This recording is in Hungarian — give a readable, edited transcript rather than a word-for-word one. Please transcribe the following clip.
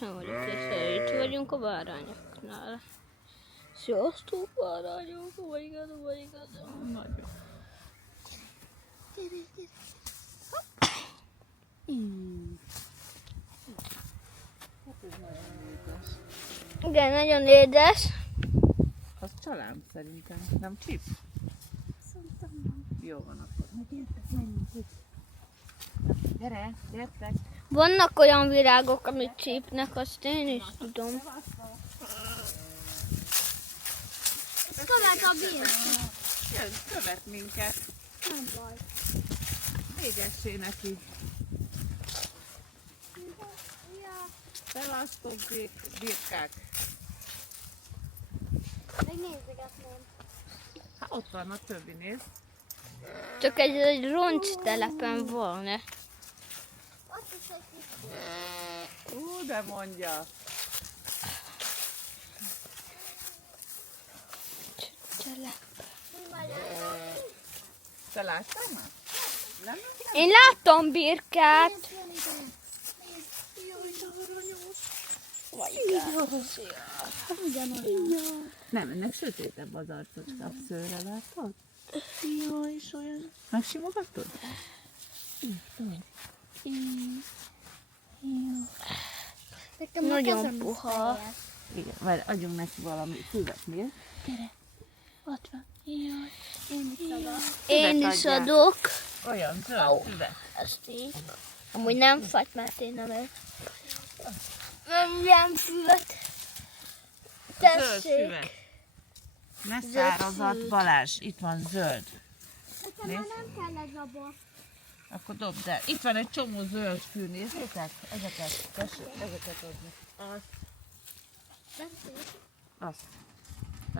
Itt vagyunk a bárányoknál. Sziasztok, bárányok! Oh my god, oh my god. Nagyon. Gyere, gyere. Hát ez nagyon édes. Igen, nagyon édes. Az csalám szerintem, nem csip? Szerintem Jó van akkor. Gyertek, menjünk itt. Gyere, gyertek. vannak olyan virágok, amik csípnek, azt én is tudom. Követ a birka. Jön, követ minket. Nem baj. Égessé neki. Felasztok birkák. Megnézegetném. Hát ott van a többi, nézd. Csak egy roncs telepen van. De mondja. Telep. Te láttál már? Nem? Én láttam birkát. Nem, ennek sötétebb az arcocska szőre, látod? Jaj, és olyan... Megsimogatod? Nagyon puha. Igen, várj, adjunk neki valami füvet, miért? Gyere, ott van. Jaj, Én én is is adjál. adok. Olyan zöld füvet. Ezt így. Amúgy nem fagy, mert én nem el. Nem füvet. Zöld Tessék. füvet. Ne szárazat, Balázs, itt van zöld. Nekem már nem kell ez a bor. Akkor dobd el. Itt van egy csomó zöld fű, nézzétek? Ezeket, tessék, ezeket adni. Azt. Nem szép. Azt.